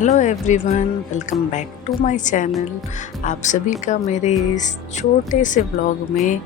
Hello everyone, welcome back to my channel. आप सभी का मेरे इस छोटे से ब्लॉग में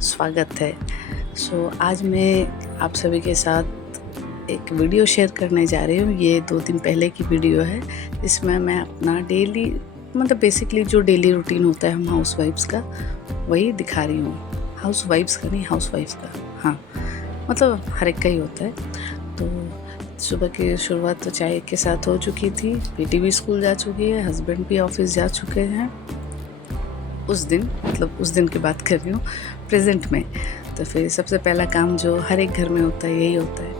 स्वागत है। आज मैं आप सभी के साथ एक वीडियो शेयर करने जा रही हूँ। ये 2 दिन पहले की वीडियो है, जिसमें मैं अपना डेली बेसिकली जो डेली रूटीन होता है हम हाउसवाइफ्स का, वही दिखा रही हूँ। हाउसवाइफ्स का नहीं, हाउसवाइफ का, हाँ, हर एक का ही होता है। तो सुबह की शुरुआत तो चाय के साथ हो चुकी थी। बेटी भी स्कूल जा चुकी है, हस्बैंड भी ऑफिस जा चुके हैं। उस दिन की बात कर रही हूँ, प्रेजेंट में। तो फिर सबसे पहला काम जो हर एक घर में होता है यही होता है,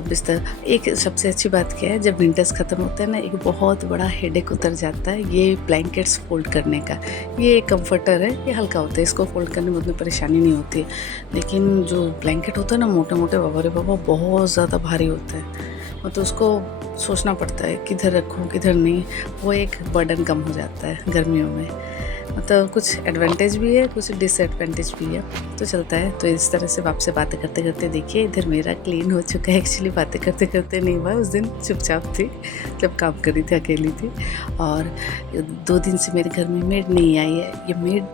बिस्तर। एक सबसे अच्छी बात क्या है, जब विंटर्स ख़त्म होता है ना, एक बहुत बड़ा हेडेक उतर जाता है ये ब्लैंकेट्स फोल्ड करने का। ये एक कम्फर्टर है, ये हल्का होता है, इसको फोल्ड करने में उतनी परेशानी नहीं होती है। लेकिन जो ब्लैंकेट होता है ना, मोटे मोटे, बाबा रे बाबा, बहुत ज़्यादा भारी होता है। उसको सोचना पड़ता है किधर रखूँ किधर नहीं। वो एक बर्डन कम हो जाता है गर्मियों में। कुछ एडवांटेज भी है, कुछ डिसएडवांटेज भी है, तो चलता है। तो इस तरह से आपसे बातें करते करते देखिए, इधर मेरा क्लीन हो चुका है। एक्चुअली बातें करते करते नहीं हुआ, उस दिन चुपचाप थी जब काम कर रही थी, अकेली थी। और 2 दिन से मेरे घर में मेड नहीं आई है। ये मेड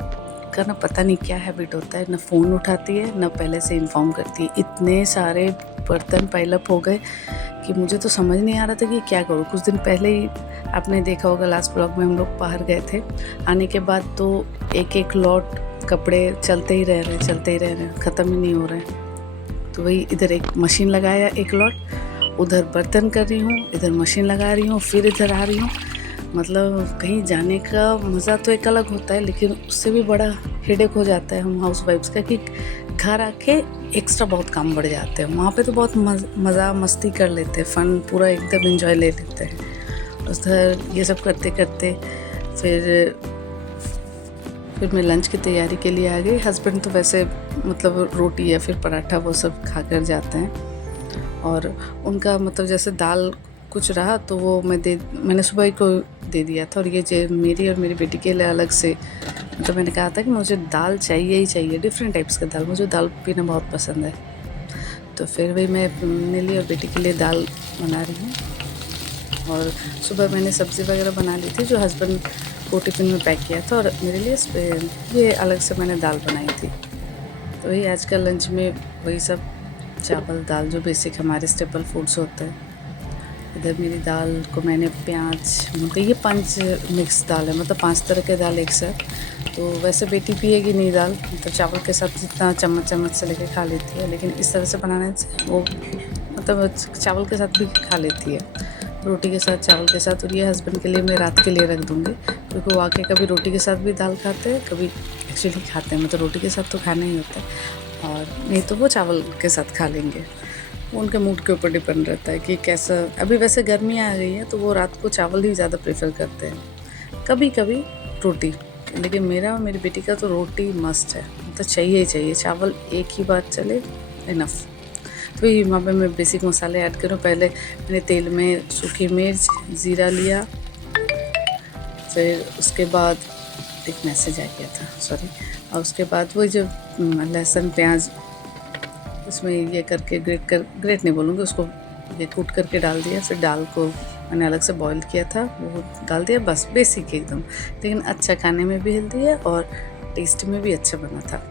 का ना पता नहीं क्या हैबिट होता है, ना फ़ोन उठाती है, ना पहले से इन्फॉर्म करती है। इतने सारे बर्तन पाइलअप हो गए कि मुझे तो समझ नहीं आ रहा था कि क्या करूँ। कुछ दिन पहले ही आपने देखा होगा, लास्ट ब्लॉग में हम लोग बाहर गए थे। आने के बाद तो एक एक लॉट कपड़े चलते ही रह रहे हैं, ख़त्म ही नहीं हो रहे हैं। तो वही इधर एक मशीन लगाया, एक लॉट, उधर बर्तन कर रही हूँ, इधर मशीन लगा रही हूँ, फिर इधर आ रही हूँ। कहीं जाने का मज़ा तो एक अलग होता है, लेकिन उससे भी बड़ा हेडेक हो जाता है हम हाउसवाइफ्स का कि घर आके एक्स्ट्रा बहुत काम बढ़ जाते हैं। वहाँ पे तो बहुत मज़ा मस्ती कर लेते हैं, फ़न पूरा एकदम एंजॉय ले लेते हैं। उधर ये सब करते करते फिर मैं लंच की तैयारी के लिए आ गई। हस्बैंड तो वैसे रोटी या फिर पराठा वो सब खा कर जाते हैं, और उनका जैसे दाल कुछ रहा तो वो मैंने सुबह ही को दे दिया था। और ये मेरी और मेरी बेटी के लिए अलग से मैंने कहा था कि मुझे दाल चाहिए ही चाहिए, डिफरेंट टाइप्स का दाल, मुझे दाल पीना बहुत पसंद है। तो फिर वही मैं अपने लिए और बेटी के लिए दाल बना रही हूँ। और सुबह मैंने सब्ज़ी वगैरह बना ली थी, जो हस्बैंड को टिफ़िन में पैक किया था, और मेरे लिए ये अलग से मैंने दाल बनाई थी। तो वही आज का लंच में वही सब, चावल दाल, जो बेसिक हमारे स्टेपल फूड्स होते हैं। इधर मेरी दाल को मैंने प्याज, ये 5 मिक्स दाल है, 5 तरह के दाल एक साथ। तो वैसे बेटी पिएगी नहीं दाल, चावल के साथ जितना चम्मच से लेके खा लेती है, लेकिन इस तरह से बनाने से वो चावल के साथ भी खा लेती है, रोटी के साथ, चावल के साथ। और ये हस्बैंड के लिए मैं रात के लिए रख दूँगी, क्योंकि वो आके कभी रोटी के साथ भी दाल खाते हैं, कभी एक्चुअली खाते हैं, रोटी के साथ तो खाना ही होता है, और नहीं तो वो चावल के साथ खा लेंगे। उनके मूड के ऊपर डिपेंड रहता है कि कैसा। अभी वैसे गर्मियाँ आ गई हैं तो वो रात को चावल ही ज़्यादा प्रेफर करते हैं, कभी कभी रोटी। लेकिन मेरा और मेरी बेटी का तो रोटी मस्ट है, चाहिए ही चाहिए। चावल एक ही बार चले, इनफ। तो यहाँ पे मैं बेसिक मसाले ऐड करूँ। पहले मैंने तेल में सूखी मिर्च, ज़ीरा लिया, फिर उसके बाद एक मैसेज आ गया था, सॉरी। और उसके बाद वो जो लहसुन प्याज उसमें ये करके ग्रेट नहीं बोलूँगी, उसको ये कूट करके डाल दिया। फिर दाल को मैंने अलग से बॉईल किया था, वो डाल दिया, बस बेसिक एकदम। लेकिन अच्छा, खाने में भी हेल्दी है और टेस्ट में भी अच्छा बना था।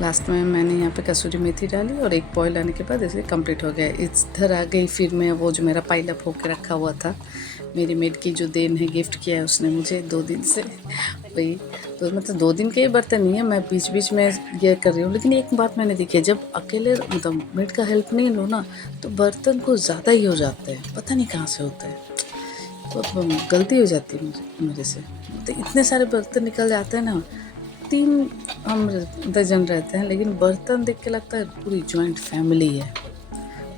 लास्ट में मैंने यहाँ पे कसूरी मेथी डाली, और एक बॉईल आने के बाद इसे कंप्लीट हो गया। इधर आ गई फिर मैं, वो जो मेरा पाइल अप होकर रखा हुआ था, मेरी मेड की जो देन है, गिफ्ट किया है उसने मुझे 2 दिन से। वही तो 2 दिन के ही बर्तन नहीं है, मैं बीच बीच में ये कर रही हूँ। लेकिन एक बात मैंने देखी है, जब अकेले मेड का हेल्प नहीं लो ना, तो बर्तन को ज़्यादा ही हो जाते हैं, पता नहीं कहाँ से होता है। तो गलती हो जाती है मेरे से, तो इतने सारे बर्तन निकल जाते हैं ना। 3 हम जन रहते हैं, लेकिन बर्तन देख के लगता है पूरी जॉइंट फैमिली है,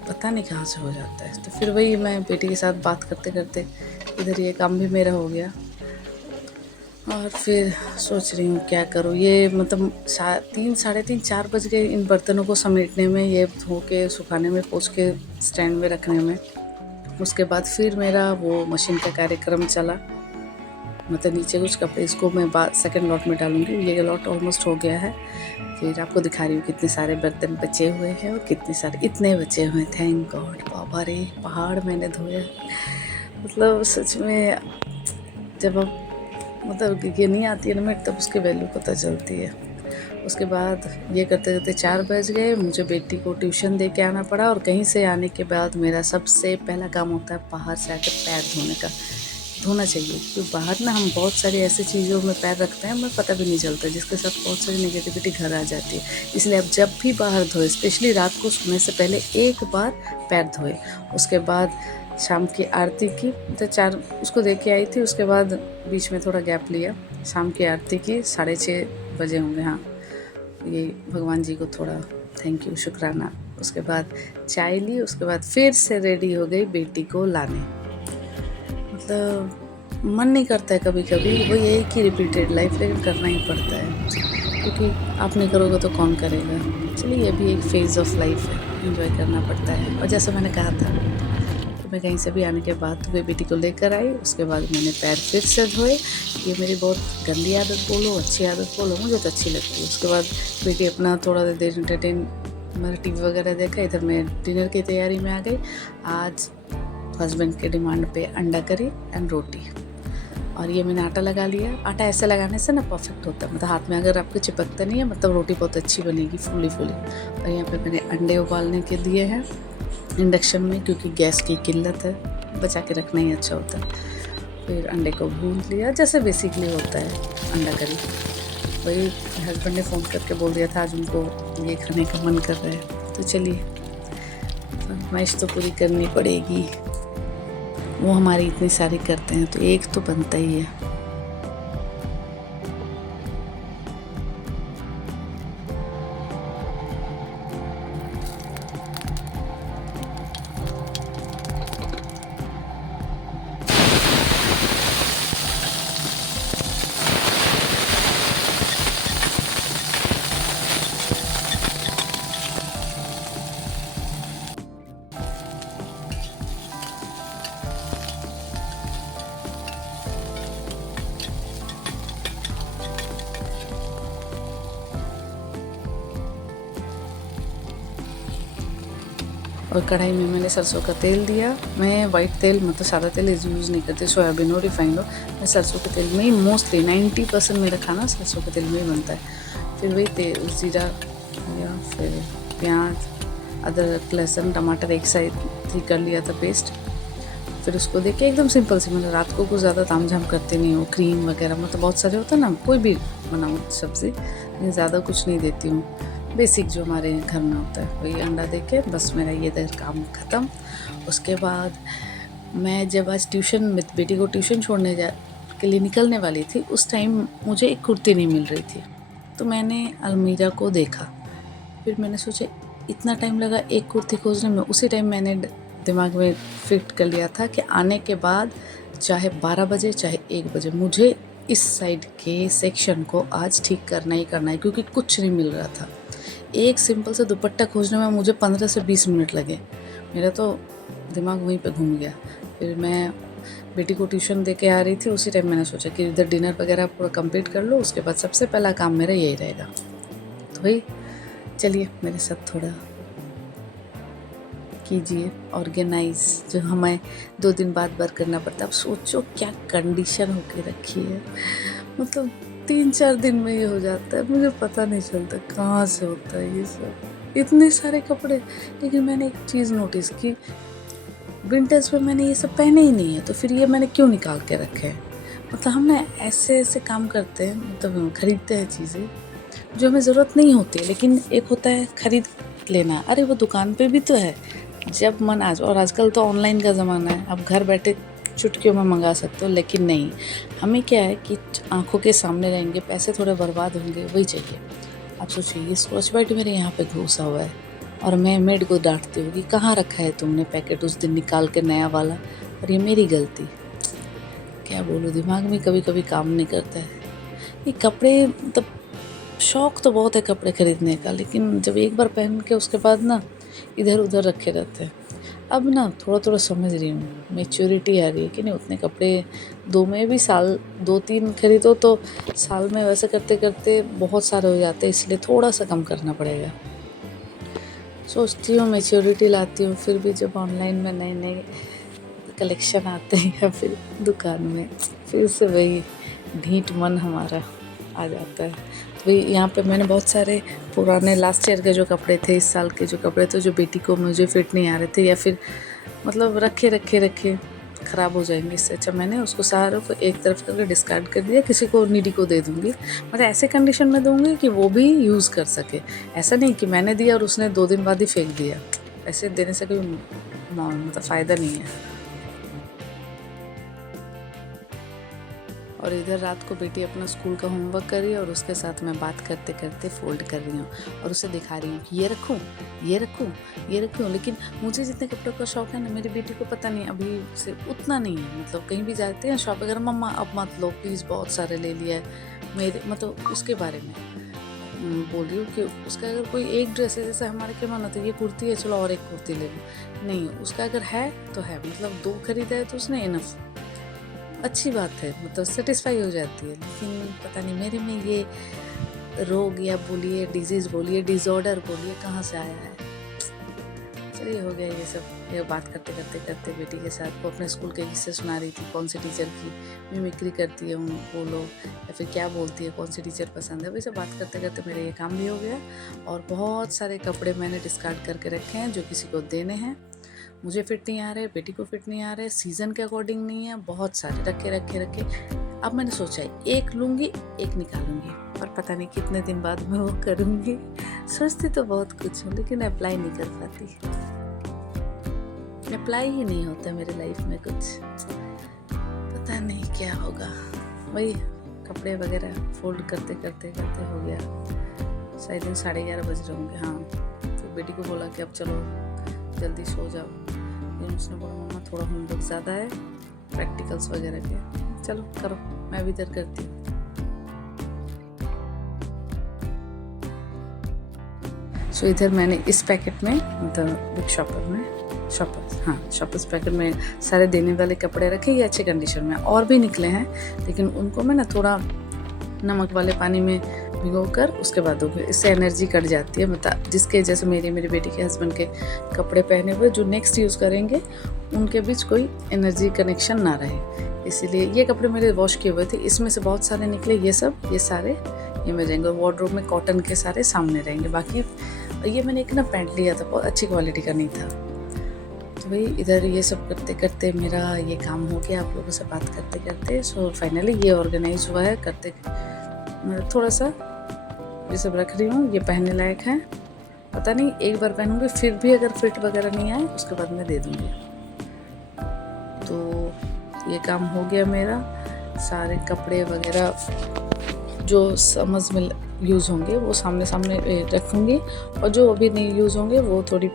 पता नहीं कहाँ से हो जाता है। तो फिर वही मैं बेटी के साथ बात करते करते इधर ये काम भी मेरा हो गया। और फिर सोच रही हूँ क्या करूँ। ये मतलब 3 साढ़े 3 4 बज गए इन बर्तनों को समेटने में, ये धो के सुखाने में, पोंछ के स्टैंड में रखने में। उसके बाद फिर मेरा वो मशीन का कार्यक्रम चला। मतलब नीचे कुछ कपड़े, इसको मैं सेकंड लॉट में डालूँगी। ये लॉट ऑलमोस्ट हो गया है। फिर आपको दिखा रही हूँ कितने सारे बर्तन बचे हुए हैं और कितने सारे इतने बचे हुए हैं। Thank God. बाबा रे, पहाड़ मैंने धोया। मतलब सच में जब अब मतलब ये नहीं आती है ना मिनट, तब उसकी वैल्यू पता चलती है। उसके बाद ये करते करते 4 बज गए। मुझे बेटी को ट्यूशन दे के आना पड़ा और कहीं से आने के बाद मेरा सबसे पहला काम होता है बाहर से आकर पैर धोने का। धोना चाहिए क्योंकि बाहर ना हम बहुत सारी ऐसी चीज़ों में पैर रखते हैं, हमें पता भी नहीं चलता, जिसके साथ बहुत सारी नेगेटिविटी घर आ जाती है। इसलिए अब जब भी बाहर धोए, स्पेशली रात को सोने से पहले एक बार पैर धोए। उसके बाद शाम की आरती की, तो 4 उसको दे के आई थी। उसके बाद बीच में थोड़ा गैप लिया, शाम की आरती की 6:30 बजे होंगे। हाँ, ये भगवान जी को थोड़ा थैंक यू, शुक्राना। उसके बाद चाय ली। उसके बाद फिर से रेडी हो गई बेटी को लाने। मतलब मन नहीं करता है कभी कभी, वो यही कि रिपीटेड लाइफ, लेकिन करना ही पड़ता है क्योंकि आप नहीं करोगे तो कौन करेगा। चलिए, ये भी एक फेज़ ऑफ लाइफ है, एंजॉय करना पड़ता है। और जैसे मैंने कहा था कि मैं कहीं से भी आने के बाद तो बेटी को लेकर आई। उसके बाद मैंने पैर फिर से धोए। ये मेरी बहुत गंदी आदत बोलो, अच्छी आदत बोलो, मुझे तो अच्छी लगती है। उसके बाद बेटी अपना थोड़ा देर एंटरटेन, मैंने टीवी वगैरह देखा। इधर मैं डिनर की तैयारी में आ गई। आज हस्बैंड के डिमांड पे अंडा करी एंड रोटी। और ये मैंने आटा लगा लिया। आटा ऐसे लगाने से ना परफेक्ट होता है, मतलब हाथ में अगर आपको चिपकता नहीं है, मतलब रोटी बहुत अच्छी बनेगी, फूली फूली। और यहाँ पे मैंने अंडे उबालने के दिए हैं इंडक्शन में, क्योंकि गैस की किल्लत है, बचा के रखना ही अच्छा होता है। फिर अंडे को भून लिया जैसे बेसिकली होता है अंडा करी। वही हस्बैंड ने फ़ोन करके बोल दिया था आज उनको ये खाने का मन कर रहा है, तो चलिए फरमाइश तो पूरी करनी पड़ेगी। वो हमारी इतनी सारी करते हैं तो एक तो बनता ही है। और कढ़ाई में मैंने सरसों का तेल दिया। मैं वाइट तेल, मतलब सादा तेल यूज़ नहीं करती, सोयाबीन हो, रिफाइंड हो। मैं सरसों के तेल में ही मोस्टली 90% मेरा खाना सरसों के तेल में ही बनता है। फिर वही तेल, जीरा या फिर प्याज, अदरक, लहसुन, टमाटर एक साइड ही कर लिया था पेस्ट। फिर उसको देख के एकदम सिंपल सी, मतलब रात को कुछ ज़्यादा तामझाम करते नहीं हूँ, क्रीम वगैरह मतलब बहुत सारे होता है ना, कोई भी बनाऊँ सब्ज़ी, मैं ज़्यादा कुछ नहीं देती हूँ। बेसिक जो हमारे घर में होता है वही अंडा दे के बस मेरा ये देर काम ख़त्म। उसके बाद मैं जब आज बेटी को ट्यूशन छोड़ने के लिए निकलने वाली थी, उस टाइम मुझे एक कुर्ती नहीं मिल रही थी। तो मैंने अलमीरा को देखा। फिर मैंने सोचा इतना टाइम लगा एक कुर्ती खोजने में, उसी टाइम मैंने दिमाग में फिट कर लिया था कि आने के बाद चाहे 12 बजे चाहे 1 बजे मुझे इस साइड के सेक्शन को आज ठीक करना ही करना है, क्योंकि कुछ नहीं मिल रहा था। एक सिंपल सा दुपट्टा खोजने में मुझे 15 से 20 मिनट लगे। मेरा तो दिमाग वहीं पे घूम गया। फिर मैं बेटी को ट्यूशन दे के आ रही थी, उसी टाइम मैंने सोचा कि इधर डिनर वगैरह पूरा कंप्लीट कर लो, उसके बाद सबसे पहला काम मेरा यही रहेगा। तो भाई चलिए मेरे साथ थोड़ा कीजिए ऑर्गेनाइज, जो हमें 2 दिन बाद करना पड़ता है। अब सोचो क्या कंडीशन होके रखी है, मतलब 3-4 दिन में ये हो जाता है, मुझे पता नहीं चलता कहाँ से होता है ये सब, इतने सारे कपड़े। लेकिन मैंने एक चीज़ नोटिस की, विंटर्स में मैंने ये सब पहने ही नहीं है, तो फिर ये मैंने क्यों निकाल के रखे हैं। मतलब हम ना ऐसे ऐसे काम करते हैं, मतलब हम खरीदते हैं चीज़ें जो हमें ज़रूरत नहीं होती है, लेकिन एक होता है खरीद लेना, अरे वो दुकान पे भी तो है, जब मन आज। और आजकल तो ऑनलाइन का ज़माना है, आप घर बैठे चुटकियों में मंगा सकते हो। लेकिन नहीं, हमें क्या है कि आंखों के सामने रहेंगे, पैसे थोड़े बर्बाद होंगे, वही चाहिए। आप सोचिए ये स्कॉच ब्राइट मेरे यहाँ पे घुसा हुआ है और मैं मेड को डांटती हूँ कि कहाँ रखा है तुमने पैकेट उस दिन निकाल के नया वाला, और ये मेरी गलती। क्या बोलूँ, दिमाग में कभी कभी काम नहीं करता है। ये कपड़े मतलब शौक़ तो बहुत है कपड़े खरीदने का, लेकिन जब एक बार पहन के उसके बाद ना इधर उधर रखे रहते हैं। अब ना थोड़ा थोड़ा समझ रही हूँ, मैच्योरिटी आ रही है कि नहीं, उतने कपड़े दो में भी साल 2-3 खरीदो तो साल में वैसे करते करते बहुत सारे हो जाते हैं, इसलिए थोड़ा सा कम करना पड़ेगा। सोचती हूँ मैच्योरिटी लाती हूँ, फिर भी जब ऑनलाइन में नए नए कलेक्शन आते हैं या फिर दुकान में, फिर से वही ढीठ मन हमारा आ जाता है। तो वही यहाँ पे मैंने बहुत सारे पुराने लास्ट ईयर के जो कपड़े थे, इस साल के जो कपड़े थे, जो बेटी को मुझे फिट नहीं आ रहे थे या फिर मतलब रखे ख़राब हो जाएंगे, इससे अच्छा मैंने उसको सारा एक तरफ करके डिस्कार्ड कर दिया, किसी को नीडी को दे दूँगी। मतलब ऐसे कंडीशन में दूँगी कि वो भी यूज़ कर सके। ऐसा नहीं कि मैंने दिया और उसने 2 दिन बाद ही फेंक दिया। ऐसे देने से कोई मतलब फ़ायदा नहीं है। और इधर रात को बेटी अपना स्कूल का होमवर्क कर रही है और उसके साथ मैं बात करते करते फोल्ड कर रही हूँ और उसे दिखा रही हूँ कि ये रखूँ, ये रखूँ, ये रखूँ। लेकिन मुझे जितने कपड़ों का शौक़ है ना, मेरी बेटी को पता नहीं अभी से उतना नहीं है। मतलब कहीं भी जाते हैं शॉप वगैरह, मम्मा अब मत लो प्लीज़, बहुत सारे ले लिया है मेरे, मतलब उसके बारे में बोल रही हूँ कि उसका अगर कोई एक ड्रेस है, जैसे हमारे क्या मन होता है ये कुर्ती है चलो और एक कुर्ती ले लो, नहीं उसका अगर है तो है, मतलब 2 खरीदा है तो उसने इनफ, अच्छी बात है, मतलब सेटिस्फाई हो जाती है। लेकिन पता नहीं मेरे में ये रोग या बोलिए डिजीज़ बोलिए डिसऑर्डर बोलिए कहाँ से आया है। चलिए हो गया ये सब। ये बात करते करते करते बेटी के साथ वो अपने स्कूल के किस्से सुना रही थी, कौन सी टीचर की मिमिक्री करती है वो लोग, या फिर क्या बोलती है, कौन सी टीचर पसंद है। वैसे बात करते करते मेरा ये काम भी हो गया और बहुत सारे कपड़े मैंने डिस्कार्ड करके रखे हैं जो किसी को देने हैं। मुझे फिट नहीं आ रहे, बेटी को फिट नहीं आ रहे, सीज़न के अकॉर्डिंग नहीं है, बहुत सारे रखे। अब मैंने सोचा है एक लूँगी एक निकालूंगी, और पता नहीं कितने दिन बाद मैं वो करूँगी। सोचती तो बहुत कुछ हूँ लेकिन अप्लाई नहीं कर पाती, अप्लाई ही नहीं होता मेरे लाइफ में कुछ, पता नहीं क्या होगा। वही कपड़े वगैरह फोल्ड करते करते हो गया, शायद 11:30 बज रहे होंगे। हाँ, तो बेटी को बोला कि अब चलो जल्दी सो जाओ, लेकिन उसने बोला मम्मा थोड़ा होमवर्क ज़्यादा है प्रैक्टिकल्स वगैरह के, चलो करो, मैं भी इधर करती हूँ। सो इधर मैंने इस पैकेट में, मतलब बुक शॉपर्स पैकेट में सारे देने वाले कपड़े रखे, ये अच्छे कंडीशन में और भी निकले हैं, लेकिन उनको मैं ना थोड़ा नमक वाले पानी में भिगोकर उसके बाद दूँगी, इससे एनर्जी कट जाती है। मतलब जिसके जैसे मेरी बेटी के हस्बैंड के कपड़े पहने हुए जो नेक्स्ट यूज़ करेंगे उनके बीच कोई एनर्जी कनेक्शन ना रहे, इसीलिए ये कपड़े मेरे वॉश किए हुए थे, इसमें से बहुत सारे निकले, ये सारे ये में रहेंगे, वार्डरोब में कॉटन के सारे सामने रहेंगे। बाकी ये मैंने एक ना पैंट लिया था, बहुत अच्छी क्वालिटी का नहीं था। तो भाई इधर ये सब करते करते मेरा ये काम हो गया, आप लोगों से बात करते करते। सो फाइनली ये ऑर्गेनाइज हुआ है, करते मतलब थोड़ा सा ये सब रख रही हूँ, ये पहनने लायक है, पता नहीं एक बार पहनूंगी, फिर भी अगर फिट वगैरह नहीं आए उसके बाद मैं दे दूँगी। तो ये काम हो गया मेरा, सारे कपड़े वगैरह जो समझ में यूज़ होंगे वो सामने रखूँगी, और जो अभी नहीं यूज़ होंगे वो थोड़ी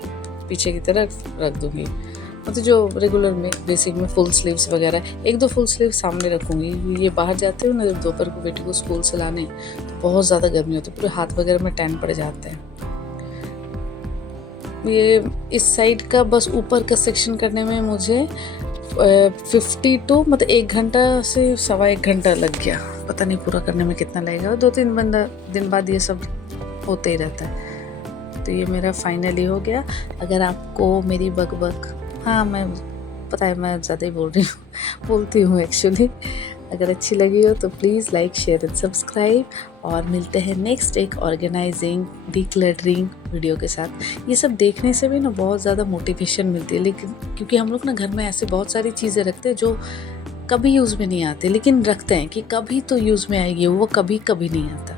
पीछे की तरफ रख दूँगी। मतलब जो रेगुलर में बेसिक में फुल स्लीव्स वगैरह, 1-2 फुल स्लीव सामने रखूँगी। ये बाहर जाते हो ना जब दोपहर को बेटी को स्कूल से लाने, तो बहुत ज़्यादा गर्मी होती है, पूरे हाथ वगैरह में टैन पड़ जाते हैं। ये इस साइड का बस ऊपर का सेक्शन करने में मुझे 52 मतलब 1 घंटा से सवा 1 घंटा लग गया, पता नहीं पूरा करने में कितना लगेगा। 2-3 दिन बाद ये सब होते ही रहता है। तो ये मेरा फाइनली हो गया। अगर आपको मेरी बक हाँ मैं पता है मैं ज़्यादा ही बोलती हूँ एक्चुअली, अगर अच्छी लगी हो तो please like share and subscribe, और मिलते हैं नेक्स्ट एक ऑर्गेनाइजिंग डिक्लटरिंग वीडियो के साथ। ये सब देखने से भी ना बहुत ज़्यादा मोटिवेशन मिलती है, लेकिन क्योंकि हम लोग ना घर में ऐसे बहुत सारी चीज़ें रखते हैं जो कभी यूज़ में नहीं आते, लेकिन रखते हैं कि कभी तो यूज़ में आएगी, वो कभी नहीं आता।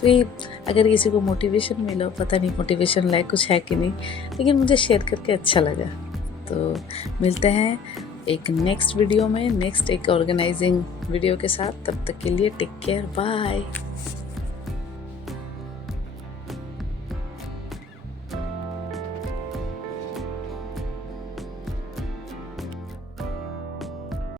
तो ये अगर किसी को मोटिवेशन मिला, पता नहीं मोटिवेशन लाइक कुछ है कि नहीं, लेकिन मुझे शेयर करके अच्छा लगा। तो मिलते हैं एक नेक्स्ट वीडियो में, नेक्स्ट एक ऑर्गेनाइजिंग वीडियो के साथ। तब तक के लिए टेक केयर, बाय।